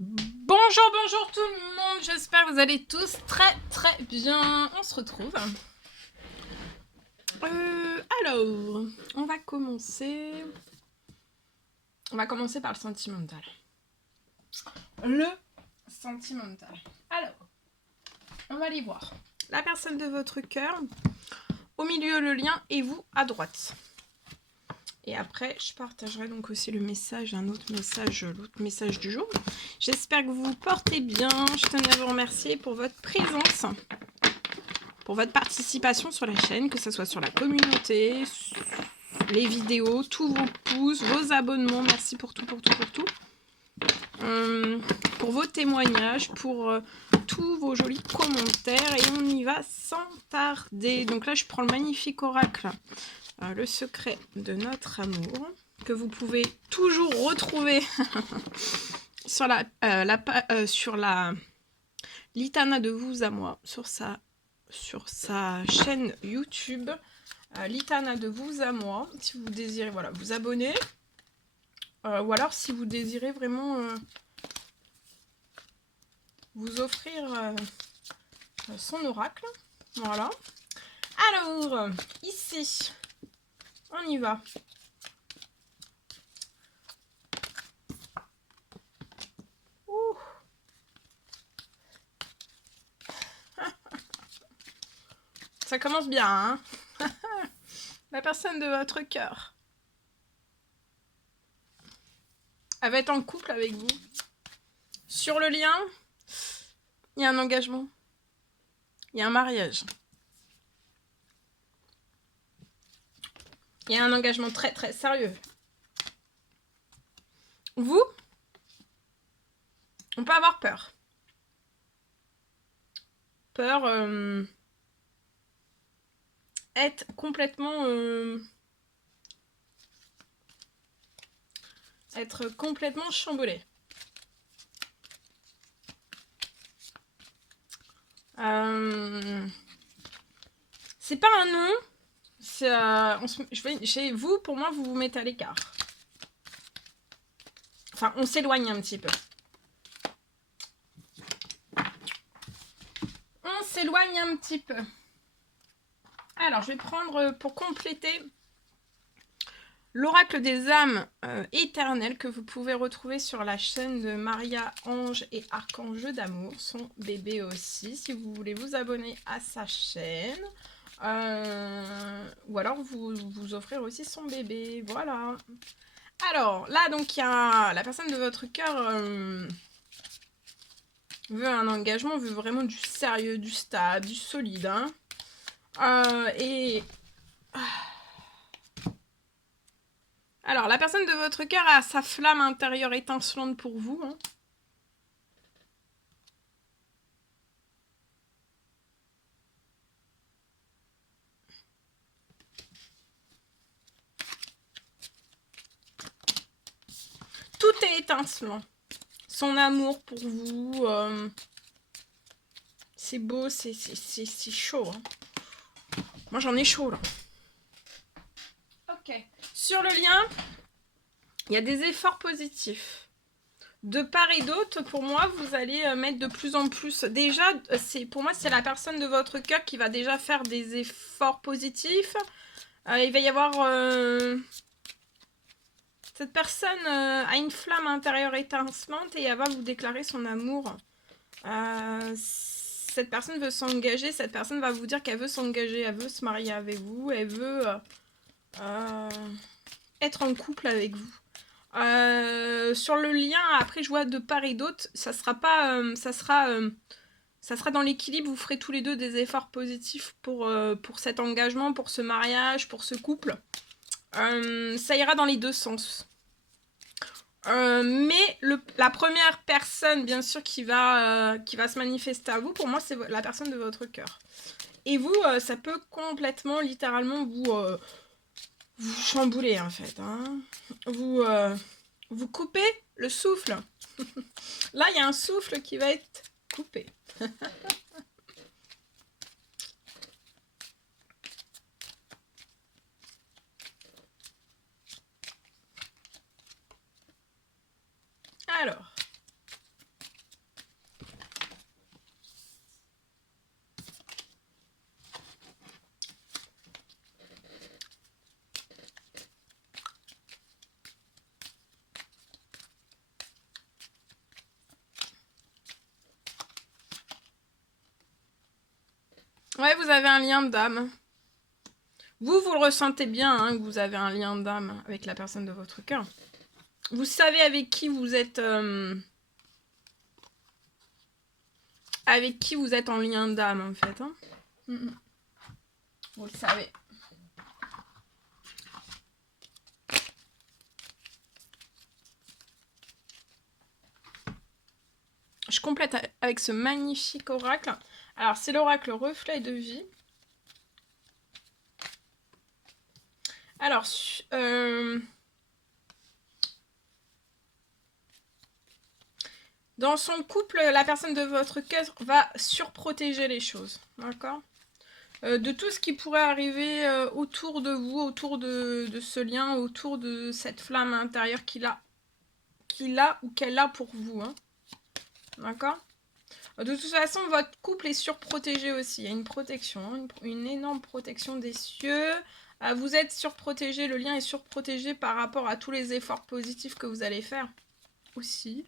Bonjour tout le monde, j'espère que vous allez tous très bien. On se retrouve. Alors, on va commencer. On va commencer par le sentimental. Le sentimental. Alors, on va aller voir. La personne de votre cœur, au milieu le lien et vous à droite. Et après, je partagerai donc aussi le message, l'autre message du jour. J'espère que vous vous portez bien. Je tenais à vous remercier pour votre présence, pour votre participation sur la chaîne, que ce soit sur la communauté, les vidéos, tous vos pouces, vos abonnements. Merci pour tout. Pour vos témoignages, pour tous vos jolis commentaires. Et on y va sans tarder. Donc là, je prends le magnifique oracle. Le secret de notre amour, que vous pouvez toujours retrouver sur la Litana de vous à moi, sur sa chaîne YouTube, Litana de vous à moi, si vous désirez vous abonner, ou alors si vous désirez vraiment vous offrir son oracle. Voilà. Alors, ici, on y va. Ça commence bien, hein. La personne de votre cœur, elle va être en couple avec vous. Sur le lien, il y a un engagement. Il y a un mariage. Il y a un engagement très sérieux. Vous, on peut avoir peur. Peur, être complètement chamboulé. C'est pas un non. Chez vous, pour moi, vous vous mettez à l'écart. Enfin, on s'éloigne un petit peu. On s'éloigne un petit peu. Alors, je vais prendre pour compléter l'oracle des âmes éternelles que vous pouvez retrouver sur la chaîne de Maria Ange et Archange d'amour, son bébé aussi, si vous voulez vous abonner à sa chaîne. Ou alors vous offrir aussi son bébé, voilà. Alors, là, donc, il y a la personne de votre cœur veut un engagement, veut vraiment du sérieux, du stable, du solide, hein. Alors, la personne de votre cœur a sa flamme intérieure étincelante pour vous, hein. Tout est étincelant. Son amour pour vous, c'est beau, c'est chaud, hein. Moi, j'en ai chaud, là. Ok. Sur le lien, il y a des efforts positifs. De part et d'autre, pour moi, vous allez mettre de plus en plus. Déjà, pour moi, c'est la personne de votre cœur qui va déjà faire des efforts positifs. Il va y avoir... cette personne a une flamme intérieure étincelante et elle va vous déclarer son amour. Cette personne veut s'engager, cette personne va vous dire qu'elle veut s'engager, elle veut se marier avec vous, elle veut être en couple avec vous. Sur le lien, après je vois de part et d'autre, ça sera dans l'équilibre, vous ferez tous les deux des efforts positifs pour cet engagement, pour ce mariage, pour ce couple. Ça ira dans les deux sens. Mais la première personne, bien sûr, qui va se manifester à vous, pour moi, c'est la personne de votre cœur. Et vous, ça peut complètement, littéralement, vous chambouler, en fait, hein. Vous coupez le souffle. Là, il y a un souffle qui va être coupé. Alors, Ouais, vous avez un lien d'âme. Vous le ressentez bien, hein, que vous avez un lien d'âme avec la personne de votre cœur. Vous savez avec qui vous êtes... avec qui vous êtes en lien d'âme, en fait. Hein. Vous le savez. Je complète avec ce magnifique oracle. Alors, c'est l'oracle reflet de vie. Alors, dans son couple, la personne de votre cœur va surprotéger les choses. D'accord ? De tout ce qui pourrait arriver autour de vous, autour de ce lien, autour de cette flamme intérieure qu'il a ou qu'elle a pour vous. Hein. D'accord ? De toute façon, votre couple est surprotégé aussi. Il y a une protection, hein, une énorme protection des cieux. Vous êtes surprotégé, le lien est surprotégé par rapport à tous les efforts positifs que vous allez faire aussi.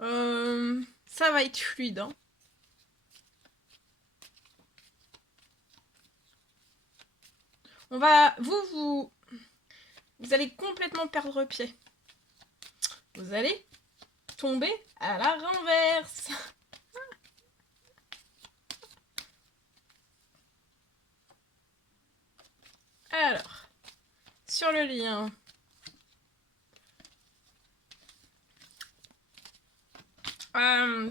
Ça va être fluide. Hein. On va... Vous allez complètement perdre pied. Vous allez tomber à la renverse. Alors, sur le lien.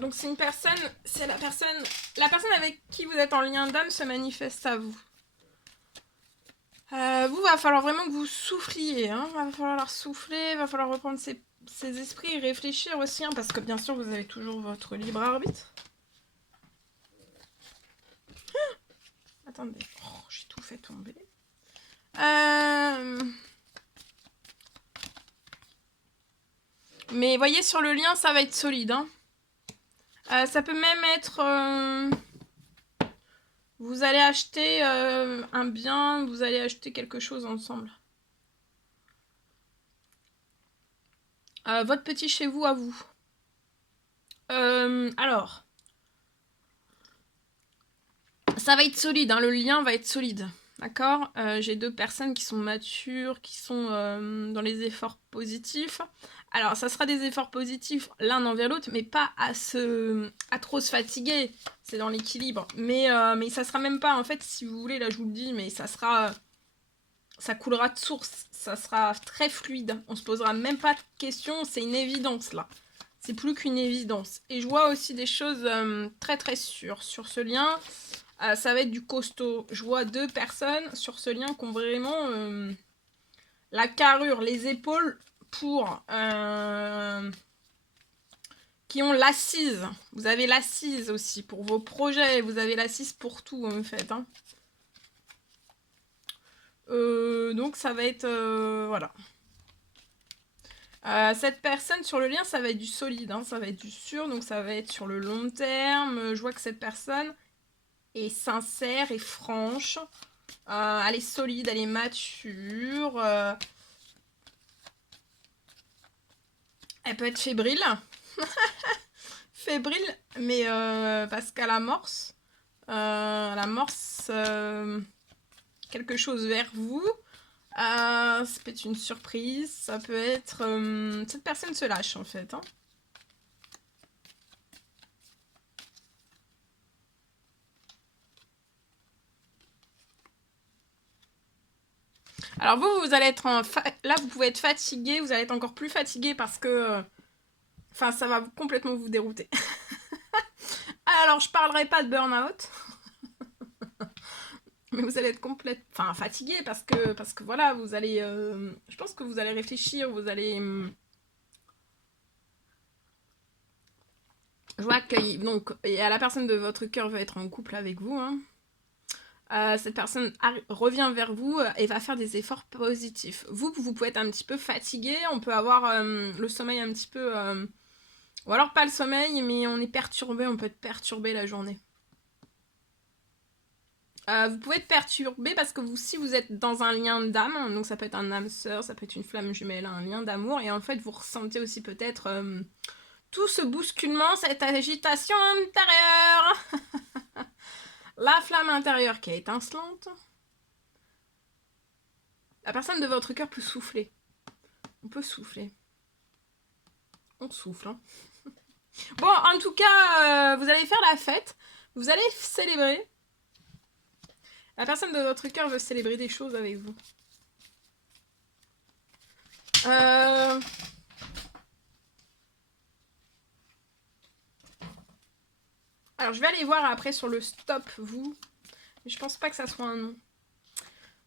Donc c'est une personne, c'est la personne avec qui vous êtes en lien d'âme se manifeste à vous. Vous, va falloir vraiment que vous souffliez, hein. Va falloir souffler, va falloir reprendre ses esprits et réfléchir aussi, hein, parce que bien sûr vous avez toujours votre libre arbitre. Attendez, oh, j'ai tout fait tomber. Mais voyez, sur le lien, ça va être solide. Hein. Ça peut même être... vous allez acheter un bien, vous allez acheter quelque chose ensemble. Votre petit chez vous à vous. Alors... Ça va être solide, hein, le lien va être solide. D'accord ? J'ai deux personnes qui sont matures, qui sont dans les efforts positifs. Alors, ça sera des efforts positifs l'un envers l'autre, mais pas à trop se fatiguer. C'est dans l'équilibre. Mais ça sera même pas, en fait, si vous voulez, là je vous le dis, mais ça sera... ça coulera de source. Ça sera très fluide. On se posera même pas de questions. C'est une évidence, là. C'est plus qu'une évidence. Et je vois aussi des choses très très sûres sur ce lien. Ça va être du costaud. Je vois deux personnes sur ce lien qui ont vraiment la carrure, les épaules pour... qui ont l'assise. Vous avez l'assise aussi pour vos projets. Vous avez l'assise pour tout, en fait. Hein. Donc, ça va être... voilà. Cette personne sur le lien, ça va être du solide. Hein, ça va être du sûr. Donc, ça va être sur le long terme. Je vois que cette personne... est sincère et franche. Elle est solide, elle est mature. Elle peut être fébrile. Fébrile, mais parce qu'elle amorce. Elle amorce quelque chose vers vous. Ça peut être une surprise. Ça peut être... cette personne se lâche en fait. Hein. Alors vous allez être là, vous pouvez être fatigué, vous allez être encore plus fatigué parce que... Enfin, ça va complètement vous dérouter. Alors, je parlerai pas de burn-out. Mais vous allez être enfin, fatigué parce que voilà, vous allez... je pense que vous allez réfléchir, vous allez... je vois que... Donc, la personne de votre cœur va être en couple avec vous, hein. Cette personne revient vers vous et va faire des efforts positifs. Vous pouvez être un petit peu fatigué, on peut avoir le sommeil un petit peu... ou alors pas le sommeil, mais on est perturbé, on peut être perturbé la journée. Vous pouvez être perturbé parce que si vous êtes dans un lien d'âme, donc ça peut être un âme sœur, ça peut être une flamme jumelle, un lien d'amour, et en fait vous ressentez aussi peut-être tout ce bousculement, cette agitation intérieure. La flamme intérieure qui est étincelante. La personne de votre cœur peut souffler. On peut souffler. On souffle, hein. Bon, en tout cas, vous allez faire la fête. Vous allez célébrer. La personne de votre cœur veut célébrer des choses avec vous. Alors, je vais aller voir après sur le stop, vous. Mais je pense pas que ça soit un nom.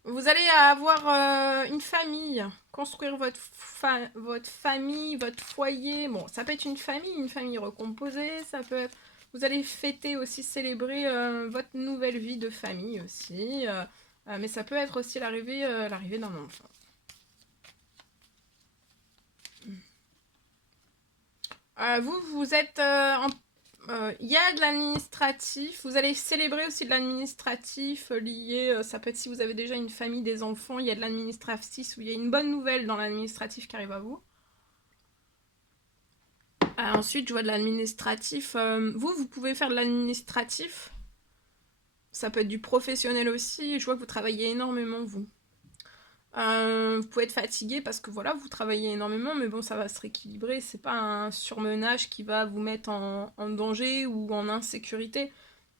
Vous allez avoir une famille. Construire votre famille, votre foyer. Bon, ça peut être une famille recomposée. Ça peut être... Vous allez fêter aussi, célébrer votre nouvelle vie de famille aussi. Mais ça peut être aussi l'arrivée d'un enfant. Vous êtes il y a de l'administratif. Vous allez célébrer aussi de l'administratif lié. Ça peut être si vous avez déjà une famille, des enfants. Il y a de l'administratif où il y a une bonne nouvelle dans l'administratif qui arrive à vous. Ensuite, je vois de l'administratif. Vous pouvez faire de l'administratif. Ça peut être du professionnel aussi. Je vois que vous travaillez énormément, vous. Vous pouvez être fatigué parce que voilà, vous travaillez énormément, mais bon, ça va se rééquilibrer. C'est pas un surmenage qui va vous mettre en danger ou en insécurité.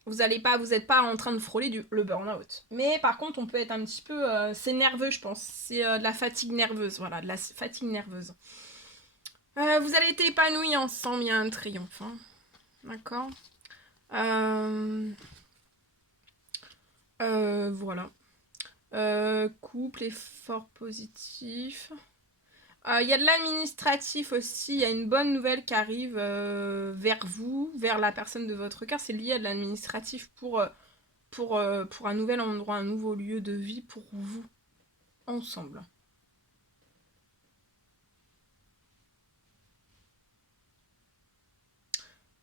Vous n'êtes pas en train de frôler le burn-out. Mais par contre, on peut être un petit peu... c'est nerveux, je pense. C'est de la fatigue nerveuse, voilà, de la fatigue nerveuse. Vous allez être épanouis ensemble, il y a un triomphe. Hein. D'accord. Voilà. Couple, effort positif. Il y a de l'administratif aussi. Il y a une bonne nouvelle qui arrive vers vous, vers la personne de votre cœur. C'est lié à de l'administratif pour un nouvel endroit, un nouveau lieu de vie pour vous, ensemble.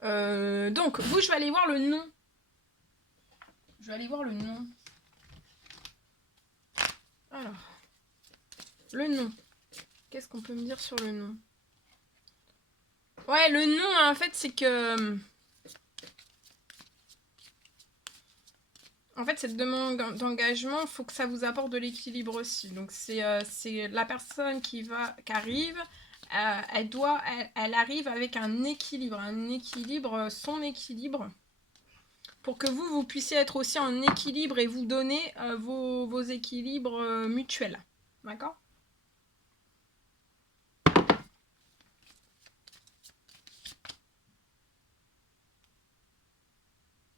Donc, vous, je vais aller voir le nom. Je vais aller voir le nom. Alors, le nom. Qu'est-ce qu'on peut me dire sur le nom? Ouais, le nom, en fait, c'est que... En fait, cette demande d'engagement, il faut que ça vous apporte de l'équilibre aussi. Donc, c'est la personne qui arrive, elle arrive avec un équilibre, son équilibre, pour que vous puissiez être aussi en équilibre et vous donner vos équilibres mutuels. D'accord ?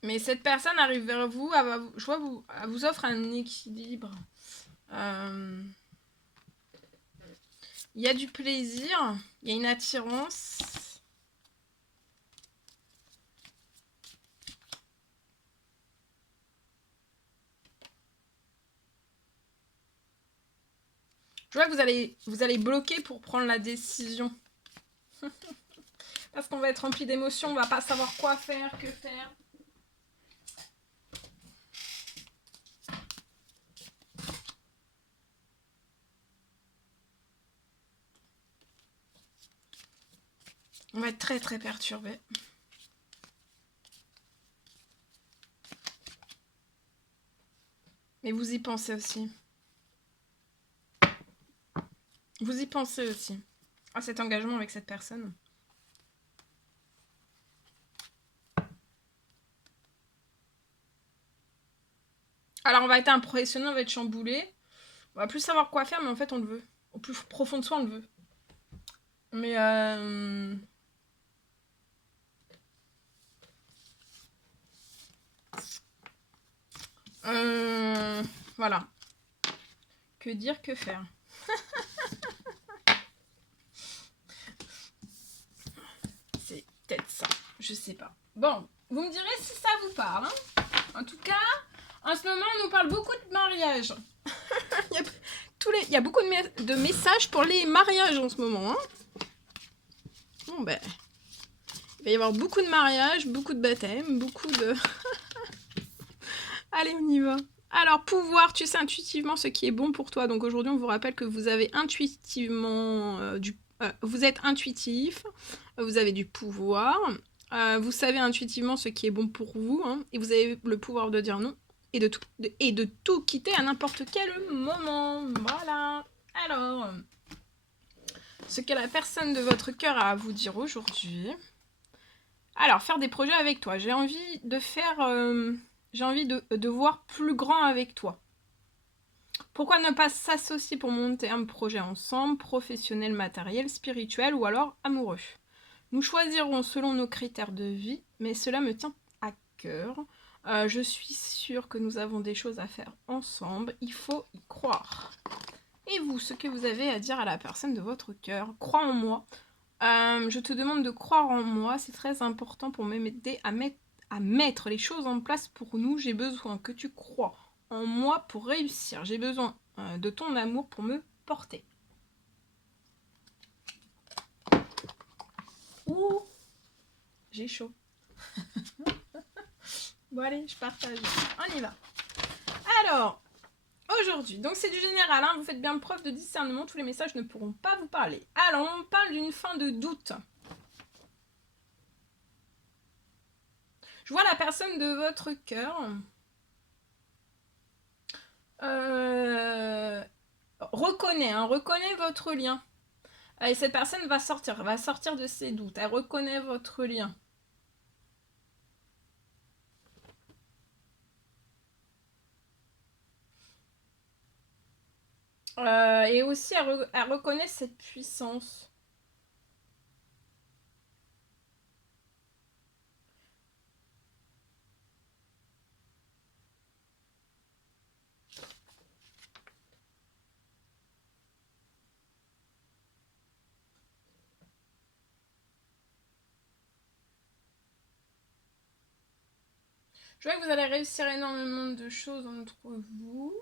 Mais cette personne arrive vers vous, elle vous offre un équilibre. Il y a du plaisir, il y a une attirance. Je vois que vous allez bloquer pour prendre la décision. Parce qu'on va être rempli d'émotions, on va pas savoir quoi faire, que faire. On va être très très perturbé. Mais vous y pensez aussi. Vous y pensez aussi à cet engagement avec cette personne. Alors on va être impressionné, on va être chamboulé. On va plus savoir quoi faire, mais en fait on le veut. Au plus profond de soi, on le veut. Mais voilà. Que dire, que faire? C'est peut-être ça. Je sais pas. Bon, vous me direz si ça vous parle. Hein. En tout cas, en ce moment, on nous parle beaucoup de mariage. Il y a beaucoup de messages pour les mariages en ce moment. Hein. Bon, ben... Il va y avoir beaucoup de mariages, beaucoup de baptêmes, beaucoup de... Allez, on y va. Alors, pouvoir, tu sais intuitivement ce qui est bon pour toi. Donc aujourd'hui, on vous rappelle que vous avez intuitivement vous êtes intuitif, vous avez du pouvoir. Vous savez intuitivement ce qui est bon pour vous, hein, et vous avez le pouvoir de dire non et de tout quitter à n'importe quel moment. Voilà. Alors, ce que la personne de votre cœur a à vous dire aujourd'hui. Alors, faire des projets avec toi. J'ai envie de faire... j'ai envie de voir plus grand avec toi. Pourquoi ne pas s'associer pour monter un projet ensemble, professionnel, matériel, spirituel ou alors amoureux? Nous choisirons selon nos critères de vie, mais cela me tient à cœur. Je suis sûre que nous avons des choses à faire ensemble. Il faut y croire. Et vous, ce que vous avez à dire à la personne de votre cœur? Crois en moi. Je te demande de croire en moi. C'est très important pour m'aider à mettre les choses en place pour nous. J'ai besoin que tu crois en moi pour réussir. J'ai besoin de ton amour pour me porter. Ouh, j'ai chaud. Bon allez, je partage. On y va. Alors, aujourd'hui, donc c'est du général, hein, vous faites bien preuve de discernement, tous les messages ne pourront pas vous parler. Alors, on parle d'une fin de doute. Je vois la personne de votre cœur. Reconnaît votre lien. Et cette personne va sortir de ses doutes. Elle reconnaît votre lien. Et aussi, elle reconnaît cette puissance. Je vois que vous allez réussir énormément de choses entre vous.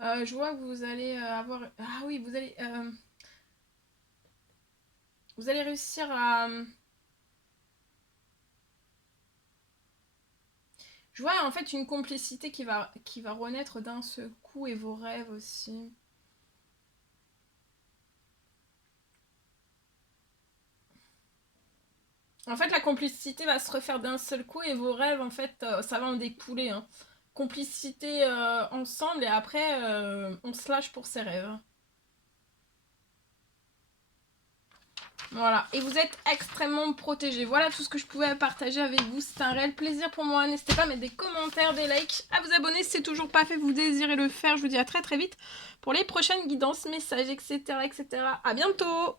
Je vois que vous allez avoir... Ah oui, vous allez... Vous allez réussir à... Je vois en fait une complicité qui va renaître d'un seul coup et vos rêves aussi. En fait, la complicité va se refaire d'un seul coup et vos rêves, en fait, ça va en découler. Hein. Complicité ensemble et après, on se lâche pour ses rêves. Voilà, et vous êtes extrêmement protégés. Voilà tout ce que je pouvais partager avec vous. C'est un réel plaisir pour moi. N'hésitez pas à mettre des commentaires, des likes, à vous abonner si c'est toujours pas fait, vous désirez le faire. Je vous dis à très très vite pour les prochaines guidances, messages, etc. etc. À bientôt!